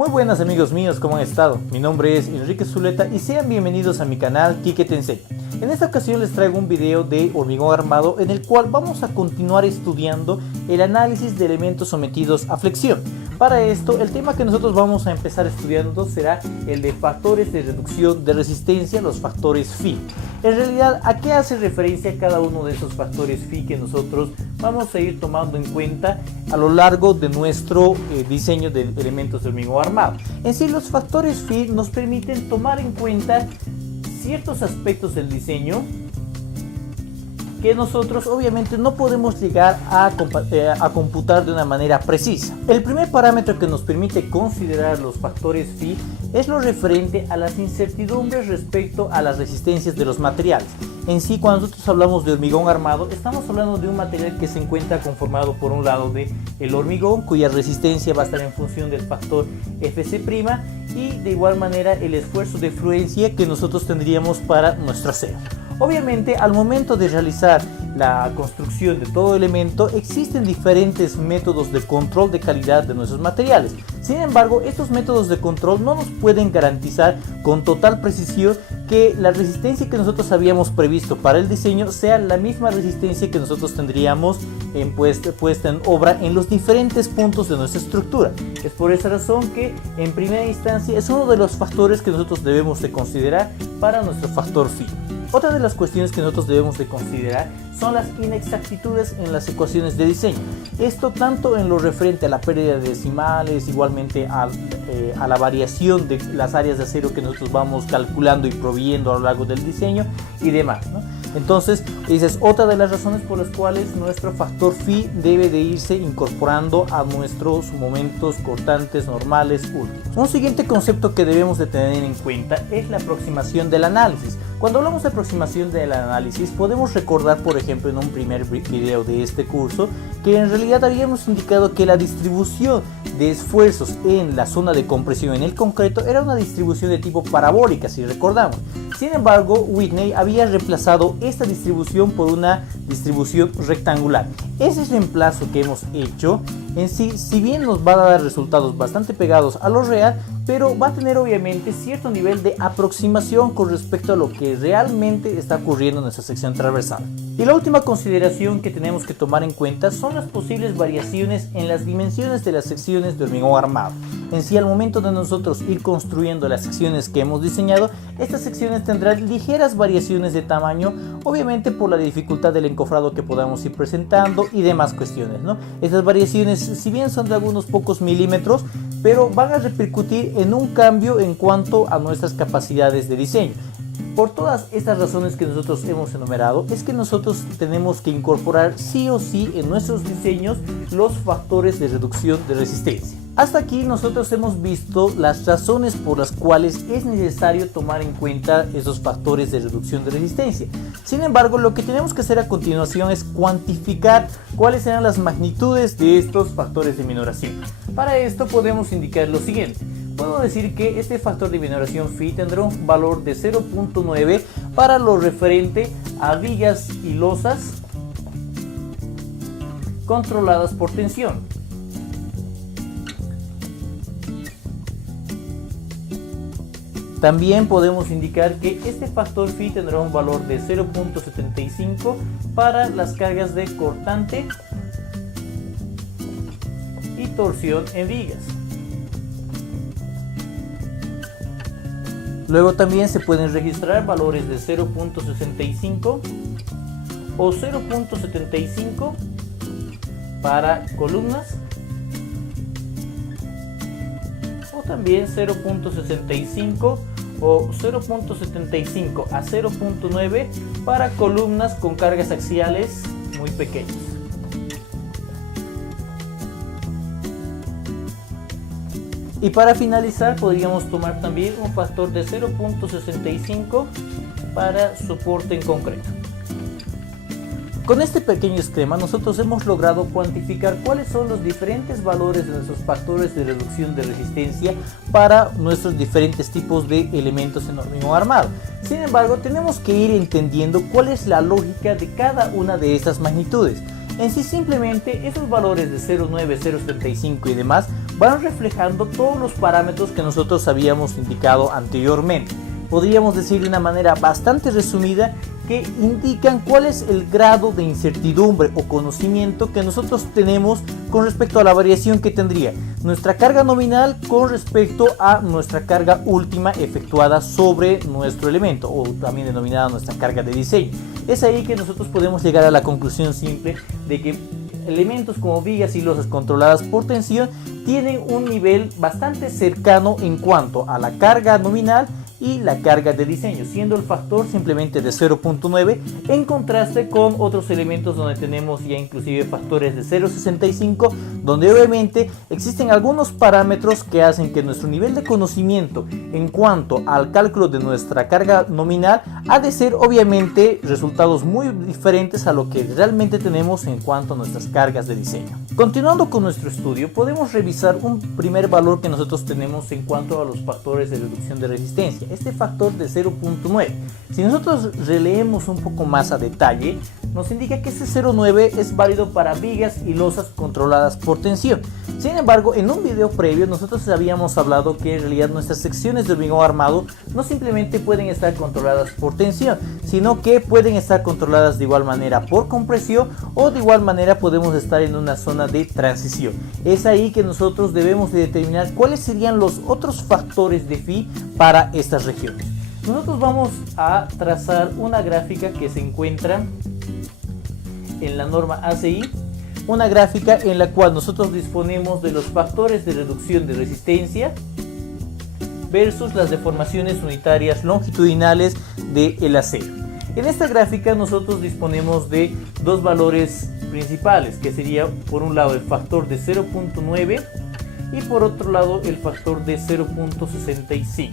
Muy buenas amigos míos, ¿cómo han estado? Mi nombre es Enrique Zuleta y sean bienvenidos a mi canal Quique Te Enseña. En esta ocasión les traigo un video de hormigón armado en el cual vamos a continuar estudiando el análisis de elementos sometidos a flexión. Para esto, el tema que nosotros vamos a empezar estudiando será el de factores de reducción de resistencia, los factores Phi. En realidad, ¿a qué hace referencia cada uno de esos factores Phi que nosotros vamos a ir tomando en cuenta a lo largo de nuestro diseño de elementos de hormigón armado? En sí, los factores Phi nos permiten tomar en cuenta ciertos aspectos del diseño que nosotros obviamente no podemos llegar a computar de una manera precisa. El primer parámetro que nos permite considerar los factores Phi es lo referente a las incertidumbres respecto a las resistencias de los materiales. En sí, cuando nosotros hablamos de hormigón armado, estamos hablando de un material que se encuentra conformado por un lado de el hormigón, cuya resistencia va a estar en función del factor Fc', y de igual manera el esfuerzo de fluencia que nosotros tendríamos para nuestro acero. Obviamente, al momento de realizar la construcción de todo elemento, existen diferentes métodos de control de calidad de nuestros materiales. Sin embargo, estos métodos de control no nos pueden garantizar con total precisión que la resistencia que nosotros habíamos previsto para el diseño sea la misma resistencia que nosotros tendríamos puesta en obra en los diferentes puntos de nuestra estructura. Es por esa razón que en primera instancia es uno de los factores que nosotros debemos de considerar para nuestro factor Phi. Otra de las cuestiones que nosotros debemos de considerar son las inexactitudes en las ecuaciones de diseño. Esto tanto en lo referente a la pérdida de decimales, igualmente a la variación de las áreas de acero que nosotros vamos calculando y proveyendo a lo largo del diseño y demás, ¿no? Entonces, esa es otra de las razones por las cuales nuestro factor Phi debe de irse incorporando a nuestros momentos cortantes normales últimos. Un siguiente concepto que debemos de tener en cuenta es la aproximación del análisis. Cuando hablamos de aproximación del análisis, podemos recordar, por ejemplo, en un primer video de este curso, que en realidad habíamos indicado que la distribución de esfuerzos en la zona de compresión en el concreto era una distribución de tipo parabólica, si recordamos. Sin embargo, Whitney había reemplazado esta distribución por una distribución rectangular. Ese reemplazo que hemos hecho en sí, si bien nos va a dar resultados bastante pegados a lo real, pero va a tener obviamente cierto nivel de aproximación con respecto a lo que realmente está ocurriendo en nuestra sección transversal. Y la última consideración que tenemos que tomar en cuenta son las posibles variaciones en las dimensiones de las secciones de hormigón armado. En sí, al momento de nosotros ir construyendo las secciones que hemos diseñado, estas secciones tendrán ligeras variaciones de tamaño, obviamente por la dificultad del encofrado que podamos ir presentando y demás cuestiones, ¿no? Estas variaciones, si bien son de algunos pocos milímetros, pero van a repercutir en un cambio en cuanto a nuestras capacidades de diseño. Por todas estas razones que nosotros hemos enumerado, es que nosotros tenemos que incorporar sí o sí en nuestros diseños los factores de reducción de resistencia. Hasta aquí nosotros hemos visto las razones por las cuales es necesario tomar en cuenta esos factores de reducción de resistencia. Sin embargo, lo que tenemos que hacer a continuación es cuantificar cuáles serán las magnitudes de estos factores de minoración. Para esto podemos indicar lo siguiente. Puedo decir que este factor de minoración Phi tendrá un valor de 0.9 para lo referente a vigas y losas controladas por tensión. También podemos indicar que este factor Phi tendrá un valor de 0.75 para las cargas de cortante y torsión en vigas. Luego también se pueden registrar valores de 0.65 o 0.75 para columnas, o también 0.65 o 0.75 a 0.9 para columnas con cargas axiales muy pequeñas. Y para finalizar, podríamos tomar también un factor de 0.65 para soporte en concreto. Con este pequeño esquema nosotros hemos logrado cuantificar cuáles son los diferentes valores de nuestros factores de reducción de resistencia para nuestros diferentes tipos de elementos en hormigón armado. Sin embargo, tenemos que ir entendiendo cuál es la lógica de cada una de estas magnitudes. En sí simplemente esos valores de 0,9, 0,75 y demás van reflejando todos los parámetros que nosotros habíamos indicado anteriormente. Podríamos decir de una manera bastante resumida que indican cuál es el grado de incertidumbre o conocimiento que nosotros tenemos con respecto a la variación que tendría nuestra carga nominal con respecto a nuestra carga última efectuada sobre nuestro elemento, o también denominada nuestra carga de diseño. Es ahí que nosotros podemos llegar a la conclusión simple de que elementos como vigas y losas controladas por tensión tienen un nivel bastante cercano en cuanto a la carga nominal y la carga de diseño, siendo el factor simplemente de 0.9 en contraste con otros elementos donde tenemos ya inclusive factores de 0.65, donde obviamente existen algunos parámetros que hacen que nuestro nivel de conocimiento en cuanto al cálculo de nuestra carga nominal ha de ser obviamente resultados muy diferentes a lo que realmente tenemos en cuanto a nuestras cargas de diseño. Continuando con nuestro estudio, podemos revisar un primer valor que nosotros tenemos en cuanto a los factores de reducción de resistencia. Este factor de 0.9, si nosotros releemos un poco más a detalle, nos indica que este 0.9 es válido para vigas y losas controladas por tensión. Sin embargo, en un video previo nosotros habíamos hablado que en realidad nuestras secciones de hormigón armado no simplemente pueden estar controladas por tensión, sino que pueden estar controladas de igual manera por compresión, o de igual manera podemos estar en una zona de transición. Es ahí que nosotros debemos de determinar cuáles serían los otros factores de phi para estas regiones. Nosotros vamos a trazar una gráfica que se encuentra en la norma ACI, una gráfica en la cual nosotros disponemos de los factores de reducción de resistencia versus las deformaciones unitarias longitudinales del acero. En esta gráfica nosotros disponemos de dos valores principales, que sería por un lado el factor de 0.9 y por otro lado el factor de 0.65.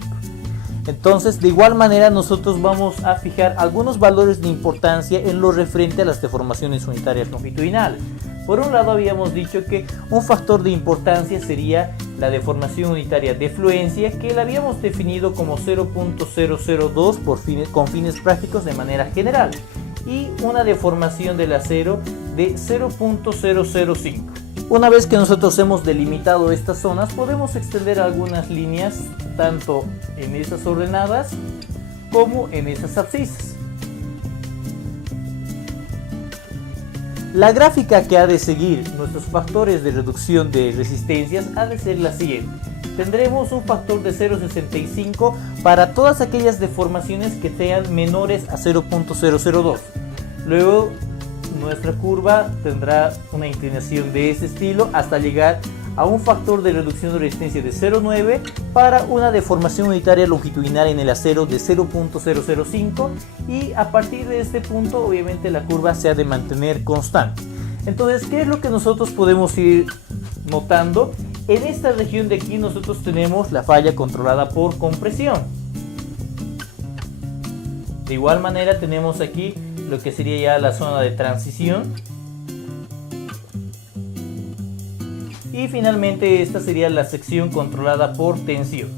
Entonces, de igual manera nosotros vamos a fijar algunos valores de importancia en lo referente a las deformaciones unitarias longitudinales. Por un lado habíamos dicho que un factor de importancia sería la deformación unitaria de fluencia, que la habíamos definido como 0.002 con fines prácticos de manera general, y una deformación del acero de 0.005. Una vez que nosotros hemos delimitado estas zonas, podemos extender algunas líneas tanto en esas ordenadas como en esas abscisas. La gráfica que ha de seguir nuestros factores de reducción de resistencias ha de ser la siguiente. Tendremos un factor de 0.65 para todas aquellas deformaciones que sean menores a 0.002. Luego nuestra curva tendrá una inclinación de ese estilo hasta llegar a un factor de reducción de resistencia de 0.9 para una deformación unitaria longitudinal en el acero de 0.005, y a partir de este punto obviamente la curva se ha de mantener constante. Entonces, ¿qué es lo que nosotros podemos ir notando? En esta región de aquí nosotros tenemos la falla controlada por compresión. De igual manera tenemos aquí lo que sería ya la zona de transición, y finalmente esta sería la sección controlada por tensión.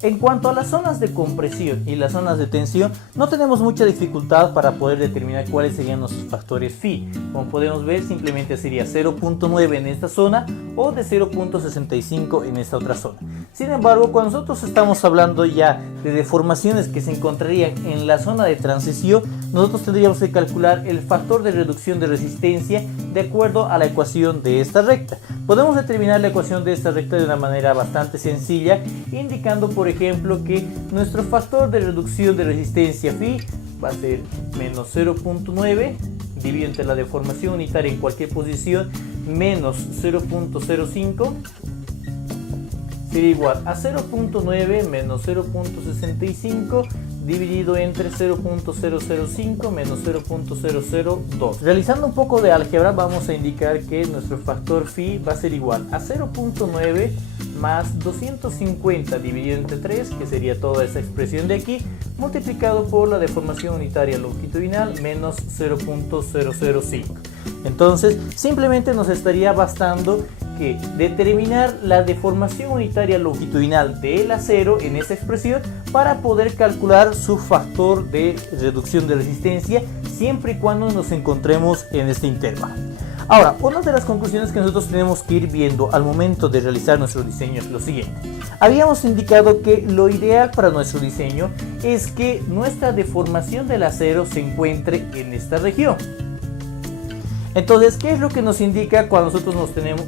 En cuanto a las zonas de compresión y las zonas de tensión, no tenemos mucha dificultad para poder determinar cuáles serían nuestros factores phi. Como podemos ver, simplemente sería 0.9 en esta zona o de 0.65 en esta otra zona. Sin embargo, cuando nosotros estamos hablando ya de deformaciones que se encontrarían en la zona de transición, nosotros tendríamos que calcular el factor de reducción de resistencia de acuerdo a la ecuación de esta recta. Podemos determinar la ecuación de esta recta de una manera bastante sencilla, indicando por ejemplo que nuestro factor de reducción de resistencia phi va a ser menos 0.9 dividido entre la deformación unitaria en cualquier posición menos 0.05 sería igual a 0.9 menos 0.65 dividido entre 0.005 menos 0.002. Realizando un poco de álgebra, vamos a indicar que nuestro factor phi va a ser igual a 0.9 más 250 dividido entre 3, que sería toda esta expresión de aquí, multiplicado por la deformación unitaria longitudinal menos 0.005. Entonces simplemente nos estaría bastando que determinar la deformación unitaria longitudinal del acero en esa expresión para poder calcular su factor de reducción de resistencia siempre y cuando nos encontremos en este intervalo. Ahora, una de las conclusiones que nosotros tenemos que ir viendo al momento de realizar nuestro diseño es lo siguiente. Habíamos indicado que lo ideal para nuestro diseño es que nuestra deformación del acero se encuentre en esta región. Entonces, ¿qué es lo que nos indica cuando nosotros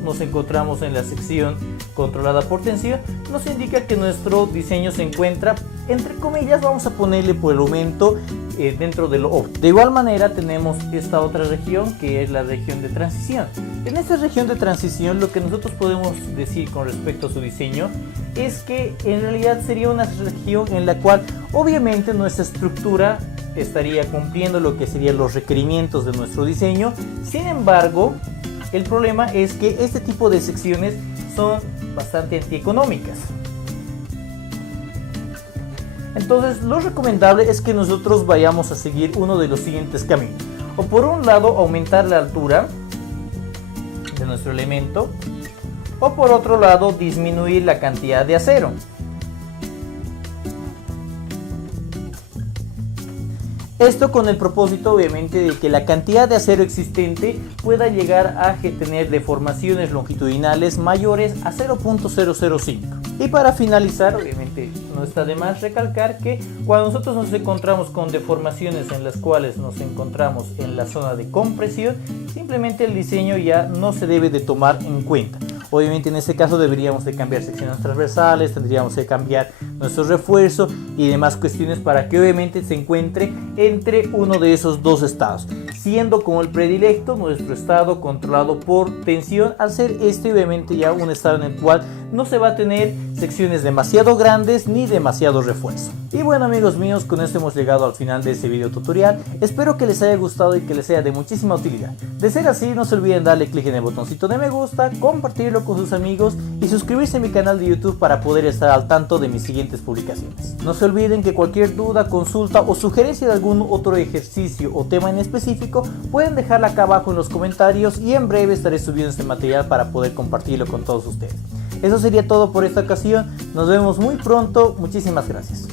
nos encontramos en la sección controlada por tensión? Nos indica que nuestro diseño se encuentra, entre comillas, vamos a ponerle por el momento, dentro de lo óptimo. De igual manera tenemos esta otra región que es la región de transición. En esta región de transición lo que nosotros podemos decir con respecto a su diseño es que en realidad sería una región en la cual obviamente nuestra estructura estaría cumpliendo lo que serían los requerimientos de nuestro diseño. Sin embargo, el problema es que este tipo de secciones son bastante antieconómicas. Entonces, lo recomendable es que nosotros vayamos a seguir uno de los siguientes caminos. O por un lado, aumentar la altura de nuestro elemento, o por otro lado, disminuir la cantidad de acero. Esto con el propósito obviamente de que la cantidad de acero existente pueda llegar a tener deformaciones longitudinales mayores a 0.005. Y para finalizar, obviamente no está de más recalcar que cuando nosotros nos encontramos con deformaciones en las cuales nos encontramos en la zona de compresión, simplemente el diseño ya no se debe de tomar en cuenta. Obviamente en este caso deberíamos de cambiar secciones transversales, tendríamos que cambiar nuestro refuerzo y demás cuestiones para que obviamente se encuentre entre uno de esos dos estados, siendo como el predilecto nuestro estado controlado por tensión, al ser este obviamente ya un estado en el cual no se va a tener secciones demasiado grandes ni demasiado refuerzo. Y bueno amigos míos, con esto hemos llegado al final de este video tutorial. Espero que les haya gustado y que les sea de muchísima utilidad. De ser así, no se olviden darle clic en el botoncito de me gusta, compartirlo con sus amigos y suscribirse a mi canal de YouTube para poder estar al tanto de mis siguientes publicaciones. No se olviden que cualquier duda, consulta o sugerencia de algún otro ejercicio o tema en específico pueden dejarla acá abajo en los comentarios y en breve estaré subiendo este material para poder compartirlo con todos ustedes. Eso sería todo por esta ocasión, nos vemos muy pronto, muchísimas gracias.